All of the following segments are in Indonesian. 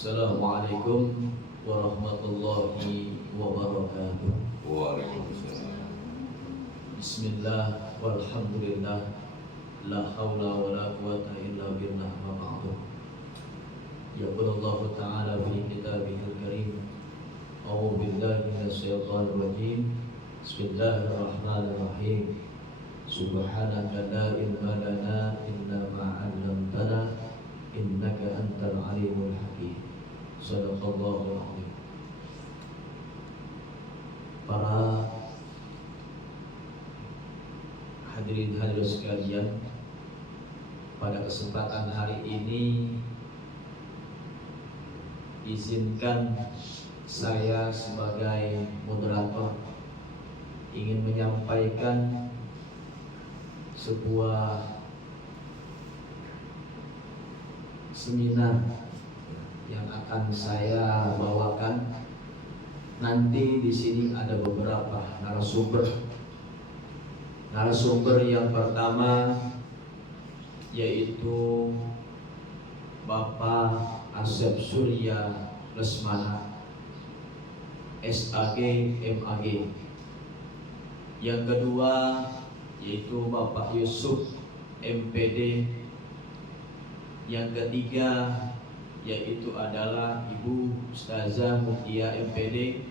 Assalamualaikum warahmatullahi wabarakatuh. Waalaikumsalam. Bismillah walhamdulillah, la haula wa la quwata illa billah wa ba'du. Yaqulullahu ta'ala fi kitabihil karim, a'udzu billahi minasyaitonir rajim. Bismillahirrahmanirrahim. Subhanaka la ilma lana illa ma 'allamtana innaka antal alimul hakim. Shadaqallahul azim. Para hadirin hadirat sekalian, pada kesempatan hari ini izinkan saya sebagai moderator ingin menyampaikan sebuah seminar yang akan saya bawakan. Nanti di sini ada beberapa narasumber. Narasumber yang pertama yaitu Bapak Asep Surya Lesmana, SAG MAG. Yang kedua yaitu Bapak Yusuf MPD. Yang ketiga yaitu adalah Ibu Ustazah Mutia MPD.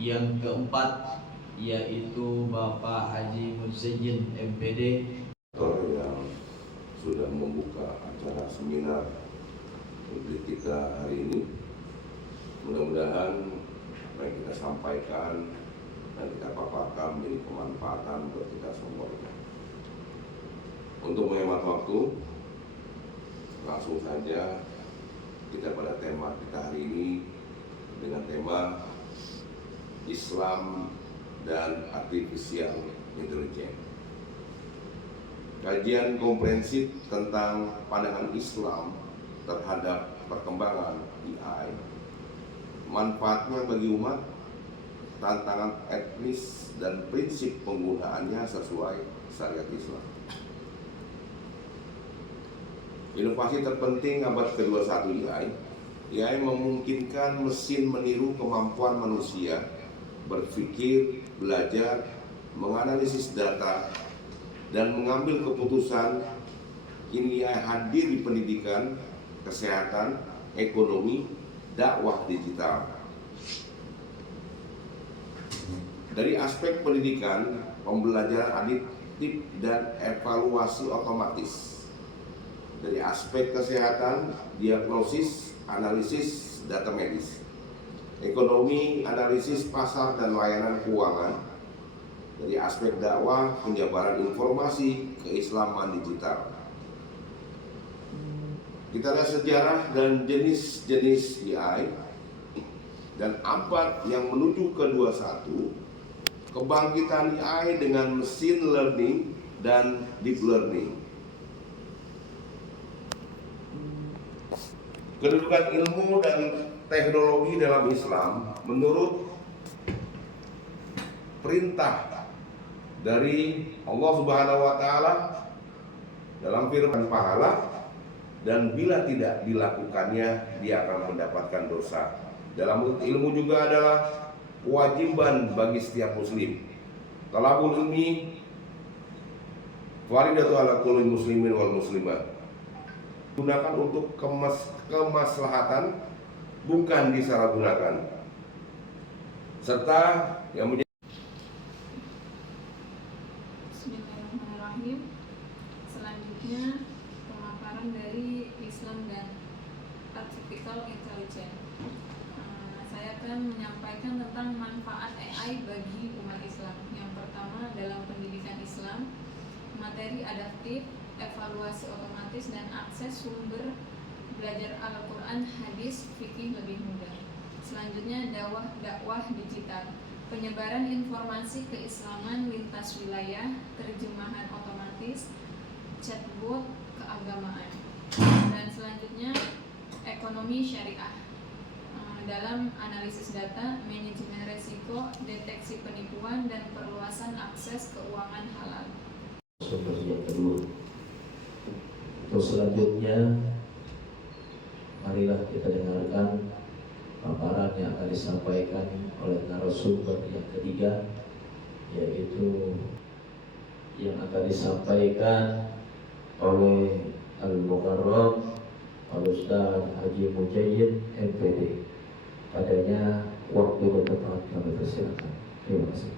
Yang keempat yaitu Bapak Haji Muzayyin MPD. Yang sudah membuka acara seminar untuk kita hari ini, mudah-mudahan apa yang kita sampaikan dan kita paparkan menjadi kemanfaatan buat kita semuanya. Untuk menghemat waktu, langsung saja kita pada tema kita hari ini dengan tema Islam dan Artificial Intelligence. Kajian komprehensif tentang pandangan Islam terhadap perkembangan AI, manfaatnya bagi umat, tantangan etnis dan prinsip penggunaannya sesuai syariat Islam. Inovasi terpenting abad ke-21 AI memungkinkan mesin meniru kemampuan manusia berpikir, belajar, menganalisis data, dan mengambil keputusan. Kini AI hadir di pendidikan, kesehatan, ekonomi, dakwah digital. Dari aspek pendidikan, pembelajaran adiktif dan evaluasi otomatis. Dari aspek kesehatan, diagnosis, analisis data medis. Ekonomi, analisis pasar dan layanan keuangan. Dari aspek dakwah, penyebaran informasi, keislaman digital. Kita lihat sejarah dan jenis-jenis AI dan abad yang menuju ke-21, kebangkitan AI dengan machine learning dan deep learning. Kedudukan ilmu dan teknologi dalam Islam menurut perintah dari Allah Subhanahu wa taala dalam firman pahala, dan bila tidak dilakukannya dia akan mendapatkan dosa. Dalam ilmu juga adalah kewajiban bagi setiap muslim. Talabul ilmi faridatu ala kulli muslimin wal muslimat. Gunakan untuk kemaslahatan, bukan disalahgunakan. Serta yang menjadi Bismillahirrahmanirrahim. Selanjutnya pemaparan dari Islam dan Artificial Intelligence. Saya akan menyampaikan tentang manfaat AI bagi umat Islam. Yang pertama dalam pendidikan Islam, materi adaptif, evaluasi otomatis, dan akses sumber belajar Al-Quran, hadis, fikih lebih mudah. Selanjutnya dakwah digital, penyebaran informasi keislaman lintas wilayah, terjemahan otomatis, chatbot keagamaan. Dan selanjutnya ekonomi syariah, dalam analisis data, manajemen resiko, deteksi penipuan, dan perluasan akses keuangan halal. Seperti yang kedua. Terus selanjutnya mari marilah kita dengarkan paparan yang akan disampaikan oleh narasumber yang ketiga, yaitu yang akan disampaikan oleh Al-Mukarram Al-Ustaz Haji Mujayyid MPD. Padanya waktu dan tempat kami persilakan. Terima kasih.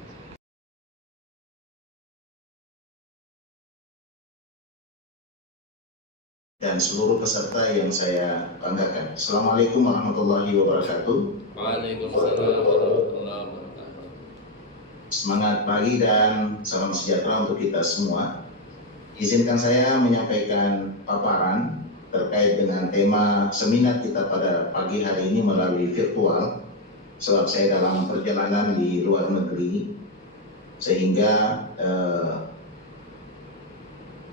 Dan seluruh peserta yang saya banggakan. Assalamualaikum warahmatullahi wabarakatuh. Waalaikumsalam warahmatullahi wabarakatuh. Semangat pagi dan salam sejahtera untuk kita semua. Izinkan saya menyampaikan paparan terkait dengan tema seminar kita pada pagi hari ini melalui virtual, sebab saya dalam perjalanan di luar negeri, sehingga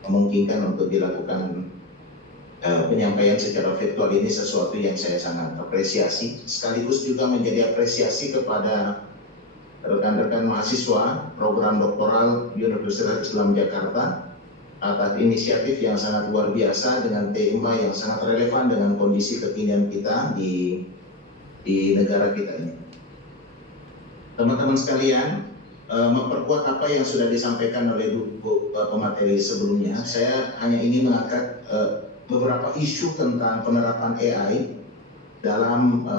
memungkinkan untuk dilakukan penyampaian secara virtual ini sesuatu yang saya sangat apresiasi, sekaligus juga menjadi apresiasi kepada rekan-rekan mahasiswa program doktoral Universitas Islam Jakarta atas inisiatif yang sangat luar biasa dengan tema yang sangat relevan dengan kondisi kekinian kita di negara kita ini. Teman-teman sekalian, memperkuat apa yang sudah disampaikan oleh pemateri sebelumnya, saya hanya ingin mengangkat beberapa isu tentang penerapan AI dalam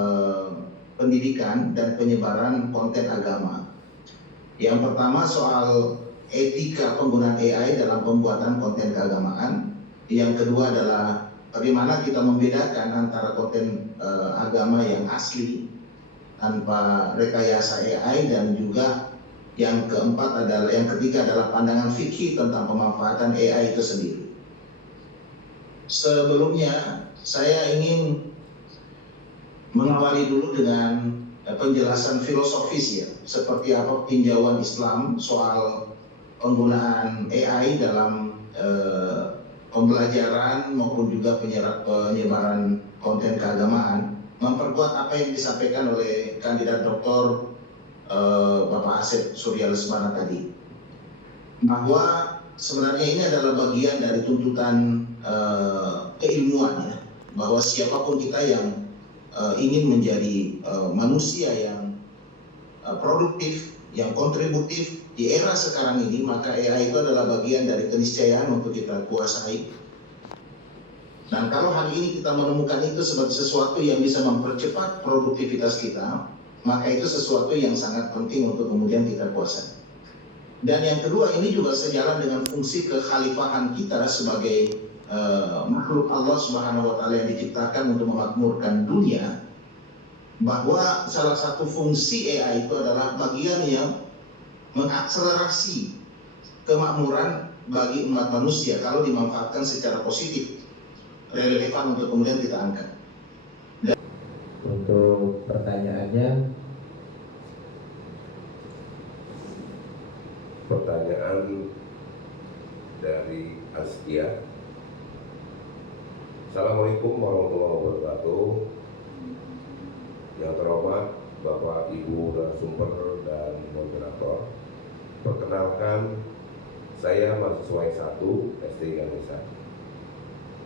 pendidikan dan penyebaran konten agama. Yang pertama soal etika penggunaan AI dalam pembuatan konten keagamaan. Yang kedua adalah bagaimana kita membedakan antara konten agama yang asli tanpa rekayasa AI, dan juga yang ketiga adalah pandangan fikih tentang pemanfaatan AI itu sendiri. Sebelumnya saya ingin mengawali dulu dengan penjelasan filosofis ya, seperti apa tinjauan Islam soal penggunaan AI dalam pembelajaran maupun juga penyebaran konten keagamaan, memperkuat apa yang disampaikan oleh kandidat doktor Bapak Asep Surya Lesmana tadi, bahwa sebenarnya ini adalah bagian dari tuntutan keilmuan ya, bahwa siapapun kita yang ingin menjadi manusia yang produktif, yang kontributif di era sekarang ini, maka AI itu adalah bagian dari keniscayaan untuk kita kuasai. Dan kalau hari ini kita menemukan itu sebagai sesuatu yang bisa mempercepat produktivitas kita, maka itu sesuatu yang sangat penting untuk kemudian kita kuasai. Dan yang kedua, ini juga sejalan dengan fungsi kekhalifahan kita sebagai makhluk Allah Subhanahu wa Ta'ala yang diciptakan untuk memakmurkan dunia, bahwa salah satu fungsi AI itu adalah bagian yang mengakselerasi kemakmuran bagi umat manusia kalau dimanfaatkan secara positif, relevan untuk kemudian kita angkat. Untuk pertanyaannya, Pertanyaan dari Askia. Assalamualaikum warahmatullahi wabarakatuh. Yang terhormat Bapak Ibu narasumber dan moderator, perkenalkan saya mahasiswa S1 SD Ganesha.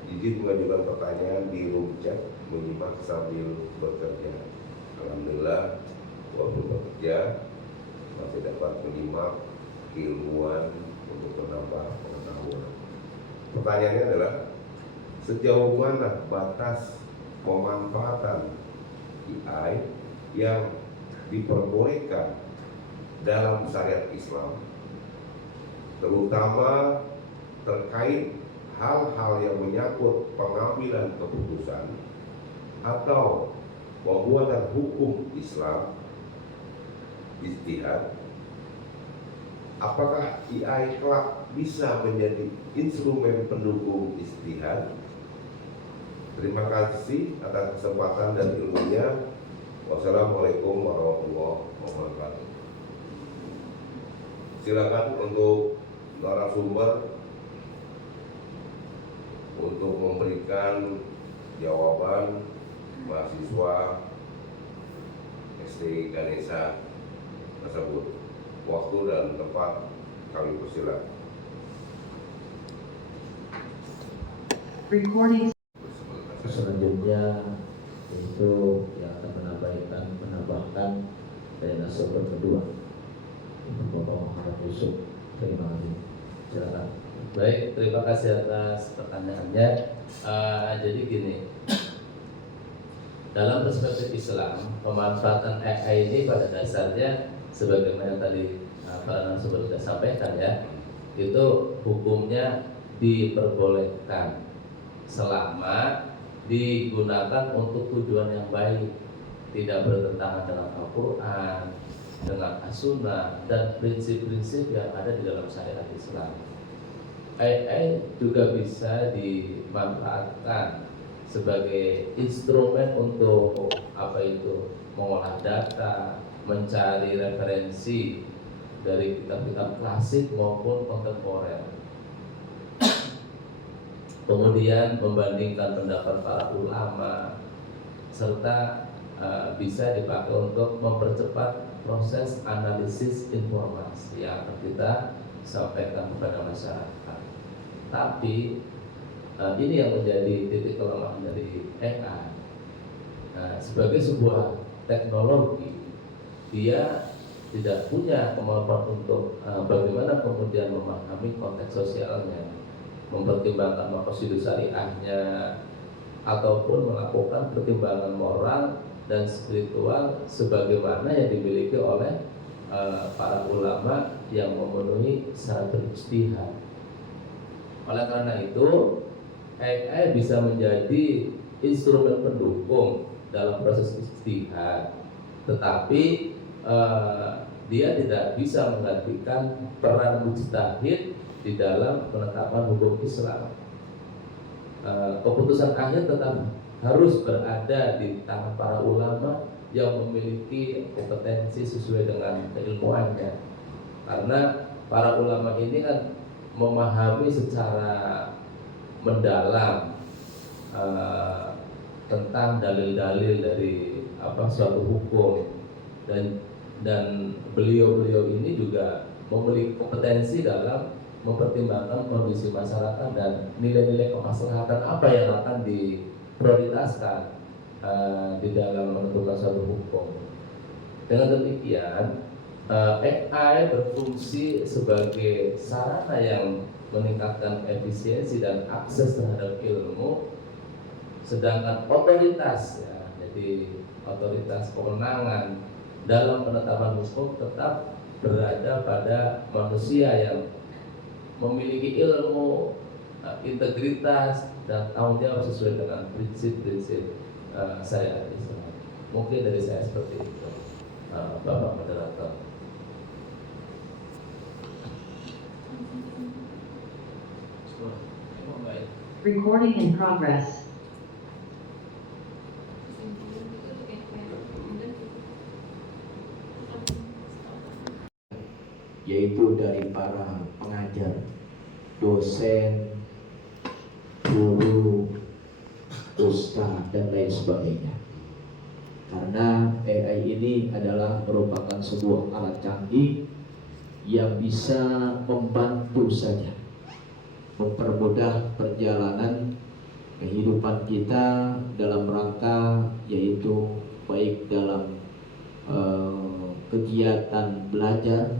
Izin mengajukan pertanyaan di room chat, menyimak sambil bekerja. Alhamdulillah, walaupun bekerja masih dapat menyimak keilmuan untuk menambah pengetahuan. Pertanyaannya adalah, sejauh mana batas pemanfaatan AI yang diperbolehkan dalam syariat Islam, terutama terkait hal-hal yang menyangkut pengambilan keputusan atau pembuatan hukum Islam, ijtihad. Apakah AI kelak bisa menjadi instrumen pendukung ijtihad? Terima kasih atas kesempatan dan ilmunya. Wassalamualaikum warahmatullahi wabarakatuh. Silakan untuk narasumber untuk memberikan jawaban mahasiswa SD Ganesha tersebut. Waktu dan tempat kami persilakan. Recording. selanjutnya Itu yang akan menambahkan dari narasumber kedua, Bapak Muhammad Yusuf. Terima kasih. Silakan. Baik, terima kasih atas pertanyaannya. Jadi gini, dalam perspektif Islam, pemanfaatan AI ini pada dasarnya sebagaimana tadi para narasumber sudah sampaikan ya, itu hukumnya diperbolehkan selama digunakan untuk tujuan yang baik, tidak bertentangan dengan Al-Quran, dengan As-Sunnah dan prinsip-prinsip yang ada di dalam syariat Islam. AI juga bisa dimanfaatkan sebagai instrumen untuk mengolah data, mencari referensi dari kitab-kitab klasik maupun kontemporer, kemudian membandingkan pendapat para ulama, serta bisa dipakai untuk mempercepat proses analisis informasi yang akan kita sampaikan kepada masyarakat. Tapi ini yang menjadi titik kelemahan dari AI. Sebagai sebuah teknologi, dia tidak punya kemampuan untuk bagaimana kemudian memahami konteks sosialnya, mempertimbangkan makosid syariahnya, ataupun melakukan pertimbangan moral dan spiritual sebagaimana yang dimiliki oleh para ulama yang memenuhi syarat berijtihad. Oleh karena itu, AI bisa menjadi instrumen pendukung dalam proses ijtihad, tetapi dia tidak bisa menggantikan peran mujtahid di dalam penetapan hukum Islam. Keputusan akhir tetap harus berada di tangan para ulama yang memiliki kompetensi sesuai dengan keilmuannya, karena para ulama ini kan memahami secara mendalam tentang dalil-dalil dari suatu hukum, dan beliau-beliau ini juga memiliki kompetensi dalam mempertimbangkan kondisi masyarakat dan nilai-nilai kemaslahatan apa yang akan diprioritaskan di dalam menentukan suatu hukum. Dengan demikian, AI berfungsi sebagai sarana yang meningkatkan efisiensi dan akses terhadap ilmu, sedangkan otoritas jadi otoritas kewenangan dalam penetapan hukum tetap berada pada manusia yang memiliki ilmu, integritas dan tanggung jawab sesuai dengan prinsip-prinsip syariat Islam. Mungkin dari saya seperti itu, Bapak Moderator. Recording in progress. Yaitu dari para pengajar, dosen, guru, ustaz dan lain sebagainya. Karena AI ini adalah merupakan sebuah alat canggih yang bisa membantu saja mempermudah perjalanan kehidupan kita dalam rangka yaitu baik dalam kegiatan belajar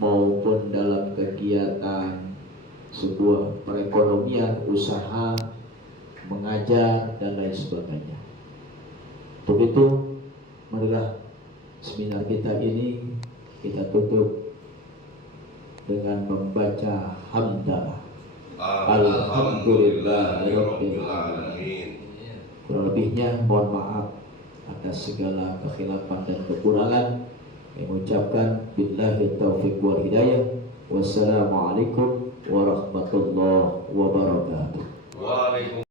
maupun dalam kegiatan sebuah perekonomian, usaha, mengajar dan lain sebagainya. Untuk itu, marilah seminar kita ini kita tutup dengan membaca hamdalah. Alhamdulillahirabbil alamin. Kurang lebihnya mohon maaf atas segala kekhilafan dan kekurangan. Saya mengucapkan billahi taufiq wal hidayah. Wassalamualaikum warahmatullahi wabarakatuh.